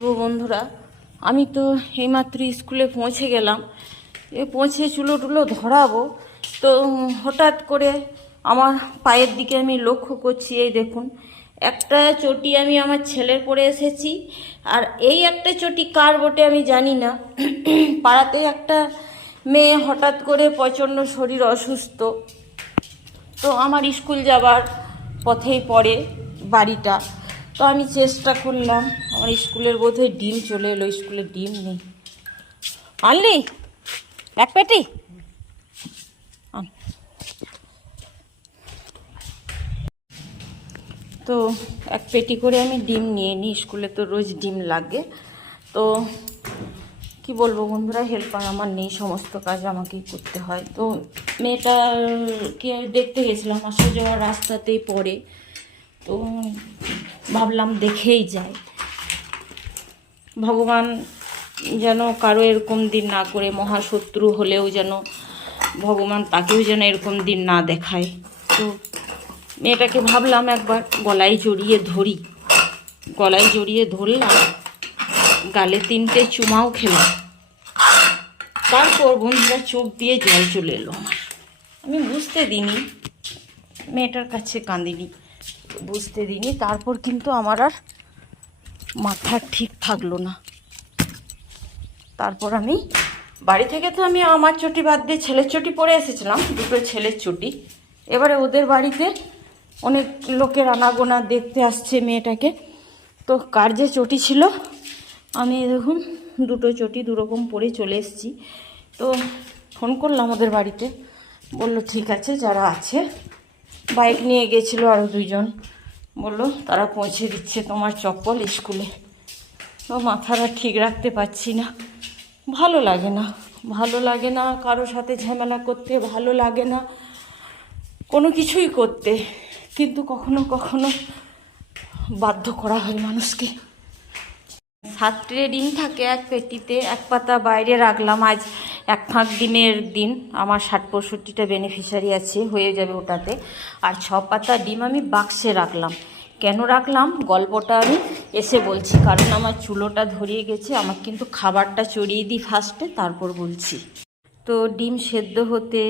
বন্ধুরা, আমি তো এইমাত্র স্কুলে পৌঁছে গেলাম। এ পৌঁছে চুলো টুলো ধরাবো। তো হঠাৎ করে আমার পায়ের দিকে আমি লক্ষ্য করছি, এই দেখুন। একটা চটি আমি আমার ছেলের পরে এসেছি। আর এই একটা চটি কার বটে আমি জানি না। পাড়াতে একটা মেয়ে হঠাৎ করে প্রচণ্ড শরীর অসুস্থ। তো আমার স্কুল যাবার পথেই পড়ে বাড়িটা। তো আমি চেষ্টা করলাম। আমার স্কুলের বোধহয় ডিম চলে এলো স্কুলের ডিম নেই। আনলি, এক পেটি? তো এক পেটি করে আমি ডিম নিয়ে নিই, স্কুলে তো রোজ ডিম লাগে। তো কি বলব বন্ধুরা, হেল্পার আমার নেই, সমস্ত কাজ আমাকেই করতে হয়। তো মেয়েটাকে দেখতে গেছিলাম, আসলে যাওয়ার রাস্তাতেই পড়ে তো ভাবলাম দেখেই যাই। ভগবান যেন কারও এরকম দিন না করে, মহাশত্রু হলেও যেন ভগবান তাকেও যেন এরকম দিন না দেখায়। তো মেয়েটাকে ভাবলাম একবার গলায় জড়িয়ে ধরি। গলায় জড়িয়ে ধরলাম, গালে তিনটে চুমাও খেলাম। তারপর বন্ধুরা চোখ দিয়ে জল চলে এলো আমার। আমি বুঝতে দিইনি, মেয়েটার কাছে কাঁদিনি। বুঝতে দিইনি। তারপর কিন্তু আমার আর মাথা ঠিক থাকল না। তারপর আমি বাড়ি থেকে তো আমি আমার চটি বাদ দিয়ে ছেলের চটি পরে এসেছিলাম, দুটো ছেলের চটি। এবারে ওদের বাড়িতে অনেক লোকের আনাগোনা দেখতে আসছে মেয়েটাকে। তো কার যে চটি ছিল, আমি দেখুন দুটো চটি দুরকম পরে চলে এসেছি। তো ফোন করলাম ওদের বাড়িতে, বলল, ঠিক আছে, যারা আছে বাইক নিয়ে গেছিল আরও দুইজন। বলল, তারা পৌঁছে দিচ্ছে তোমার চপ্পল স্কুলে। তো মাথাটা ঠিক রাখতে পারছি না। ভালো লাগে না। ভালো লাগে না কারোর সাথে ঝামেলা করতে, ভালো লাগে না কোনো কিছুই করতে। কিন্তু কখনো কখনো বাধ্য করা হয় মানুষকে। সাতটে ডিম থাকে এক পেটিতে, এক পাতা বাইরে রাখলাম। আজ এক ফাঁক ডিমের দিন, আমার ষাট পঁয়ষট্টিটা বেনিফিশিয়ারি আছে, হয়ে যাবে ওটাতে। আর ছ পাতা ডিম আমি বাক্সে রাখলাম। কেন রাখলাম? গল্পটা আমি এসে বলছি, কারণ আমার চুলোটা ধরিয়ে গেছে আমার কিন্তু খাবারটা চড়িয়ে দিই ফার্স্টে তারপর বলছি। তো ডিম সেদ্ধ হতে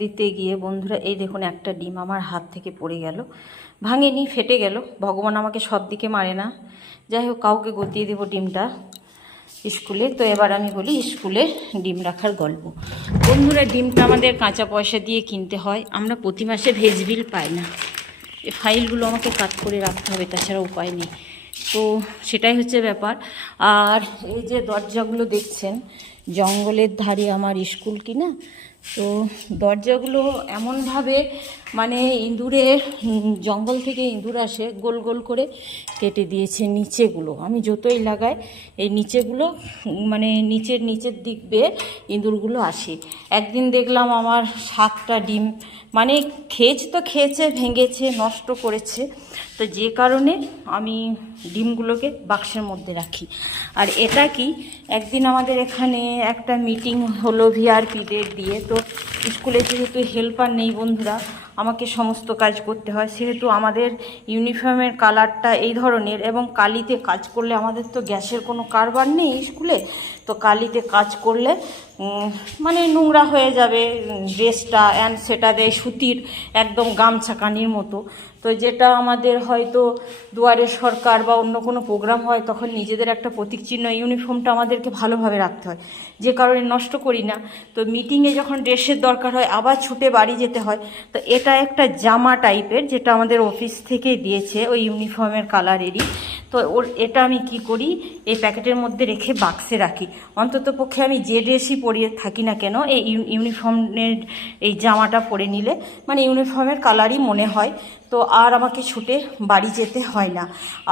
দিতে গিয়ে বন্ধুরা, এই দেখুন একটা ডিম আমার হাত থেকে পড়ে গেল। ভাঙেনি, ফেটে গেল। ভগবান আমাকে সব দিকে মারে না। যাই হোক, কাউকে গতিয়ে দেবো ডিমটা। স্কুলে, তো এবার আমি বলি স্কুলে ডিম রাখার গল্প। বন্ধুরা, ডিমটা আমাদের কাঁচা পয়সা দিয়ে কিনতে হয়। আমরা প্রতি মাসে ভেজ বিল পাই না। এই ফাইলগুলো আমাকে কাট করে রাখতে হবে, তাছাড়া উপায় নেই। তো সেটাই হচ্ছে ব্যাপার। আর এই যে দরজাগুলো দেখছেন, জঙ্গলের ধারে আমার স্কুল কি না? তো দরজাগুলো এমনভাবে মানে ইঁদুরে জঙ্গল থেকে ইঁদুর আসে, গোল গোল করে কেটে দিয়েছে নিচেগুলো। আমি যতই লাগাই, এই নিচেগুলো মানে নিচের নিচের দিক বেয়ে ইঁদুরগুলো আসে। একদিন দেখলাম আমার সাতটা ডিম মানে খেয়েছে তো খেয়েছে, ভেঙেছে, নষ্ট করেছে। তো যে কারণে আমি ডিমগুলোকে বাক্সের মধ্যে রাখি। আর এটা কি, একদিন আমাদের এখানে একটা মিটিং হলো ভিআরপিদের দিয়ে, তো স্কুলে যেহেতু হেল্পার নেই বন্ধুরা, আমাকে সমস্ত কাজ করতে হয়। সেহেতু আমাদের ইউনিফর্মের কালারটা এই ধরনের এবং কালিতে কাজ করলে আমাদের তো গ্যাসের কোনো কারবার নেই স্কুলে, তো কালিতে কাজ করলে মানে নোংরা হয়ে যাবে ড্রেসটা অ্যান্ড সেটা দেয় সুতির একদম গামছা কানির মতো। তো যেটা আমাদের হয়তো দুয়ারে সরকার বা অন্য কোনো প্রোগ্রাম হয়, তখন নিজেদের একটা প্রতীক চিহ্ন, ইউনিফর্মটা আমাদেরকে ভালোভাবে রাখতে হয়। যে কারণে নষ্ট করি না। তো মিটিংয়ে যখন ড্রেসের দরকার হয়, আবার ছুটে বাড়ি যেতে হয়। তো এটা একটা জামা টাইপের যেটা আমাদের অফিস থেকে দিয়েছে ওই ইউনিফর্মের কালারেরই তো ওর, এটা আমি কি করি, এই প্যাকেটের মধ্যে রেখে বাক্সে রাখি। অন্তত পক্ষে আমি যে ড্রেসই পরিয়ে থাকি না কেন, এই ইউনিফর্মের এই জামাটা পরে নিলে মানে ইউনিফর্মের কালারই মনে হয়। তো আর আমাকে ছুটে বাড়ি যেতে হয় না।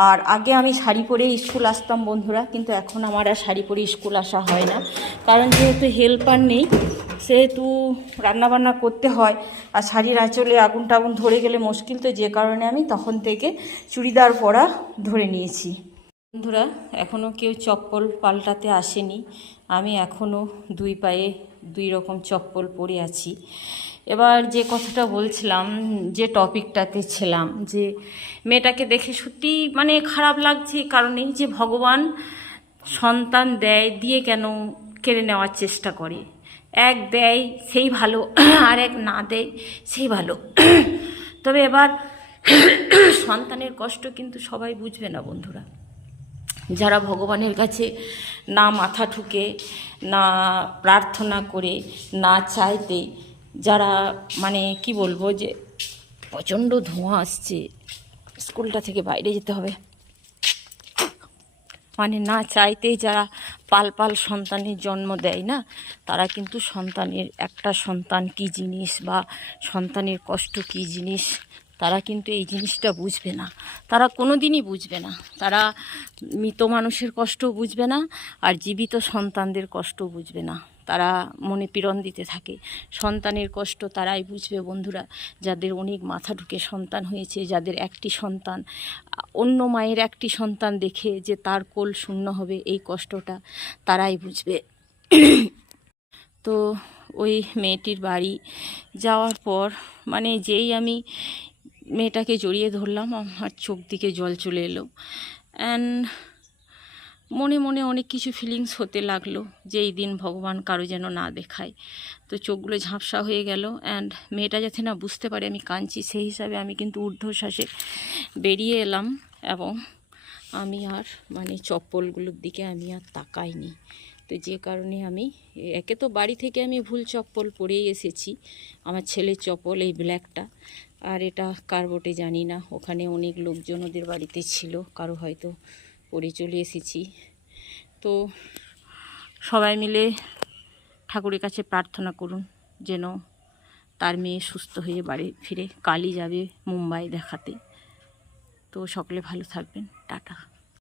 আর আগে আমি শাড়ি পরে স্কুল আসতাম বন্ধুরা, কিন্তু এখন আমার আর শাড়ি পরে স্কুল আসা হয় না। কারণ যেহেতু হেল্পার নেই, সেহেতু রান্নাবান্না করতে হয়। আর শাড়ির আঁচলে আগুন টাগুন ধরে গেলে মুশকিল। তো যে কারণে আমি তখন থেকে চুড়িদার পরা ধরে নিয়েছি। বন্ধুরা এখনও কেউ চপ্পল পাল্টাতে আসেনি। আমি এখনও দুই পায়ে দুই রকম চপ্পল পরে আছি। এবার যে কথাটা বলছিলাম, যে টপিকটাতে ছিলাম, যে মেয়েটাকে দেখে সত্যি মানে খারাপ লাগছে কারণ এই যে ভগবান সন্তান দেয় দিয়ে কেন কেড়ে নেওয়ার চেষ্টা করে। এক দেয়, সেই ভালো, আর এক না দেয়, সেই ভালো। তবে এবার সন্তানের কষ্ট কিন্তু সবাই বুঝবে না বন্ধুরা। যারা ভগবানের কাছে না মাথা ঠুকে, না প্রার্থনা করে, না চাইতে, যারা মানে কি বলব যে প্রচণ্ড ধোঁয়া আসছে, স্কুলটা থেকে বাইরে যেতে হবে। মানে না চাইতেই যারা পাল পাল সন্তানের জন্ম দেয় না, তারা কিন্তু সন্তানের একটা সন্তান কি জিনিস বা সন্তানের কষ্ট কি জিনিস তারা কিন্তু এই জিনিসটা বুঝবে না। তারা কোনো দিনই বুঝবে না। তারা মৃত মানুষের কষ্টও বুঝবে না আর জীবিত সন্তানদের কষ্টও বুঝবে না। তারা মনে পীড়ন দিতে থাকে। সন্তানের কষ্ট তারাই বুঝবে বন্ধুরা। যাদের অনেক মাথা ঢুকে সন্তান হয়েছে, যাদের একটি সন্তান, অন্য মায়ের একটি সন্তান দেখে যে তার কোল শূন্য হবে, এই কষ্টটা তারাই বুঝবে। তো ওই মেয়েটির বাড়ি যাওয়ার পর মানে যেই আমি মেয়েটাকে জড়িয়ে ধরলাম, আমার চোখ দিকে জল চলে এলো। অ্যান্ড মনে মনে অনেক কিছু ফিলিংস হতে লাগল যে এই দিন ভগবান কারও যেন না দেখায়। তো চোখগুলো ঝাপসা হয়ে গেল অ্যান্ড মেয়েটা যাতে না বুঝতে পারে আমি কাঁদছি, সেই হিসাবে আমি কিন্তু ঊর্ধ্বশ্বাসে বেরিয়ে এলাম এবং আমি আর মানে চপ্পলগুলোর দিকে আমি আর তাকাইনি। তো যে কারণে আমি, একে তো বাড়ি থেকে আমি ভুল চপ্পল পরেই এসেছি, আমার ছেলের চপ্পল, এই ব্ল্যাকটা। আর এটা কার বটে জানি না, ওখানে অনেক লোকজন ওদের বাড়িতে ছিল, কারও হয়তো পরে চলে এসেছি। তো সবাই মিলে ঠাকুরের কাছে প্রার্থনা করুন যেন তার মেয়ে সুস্থ হয়ে বাড়ি ফিরে, কালই যাবে মুম্বাই দেখাতে। তো সকলে ভালো থাকবেন, টাটা।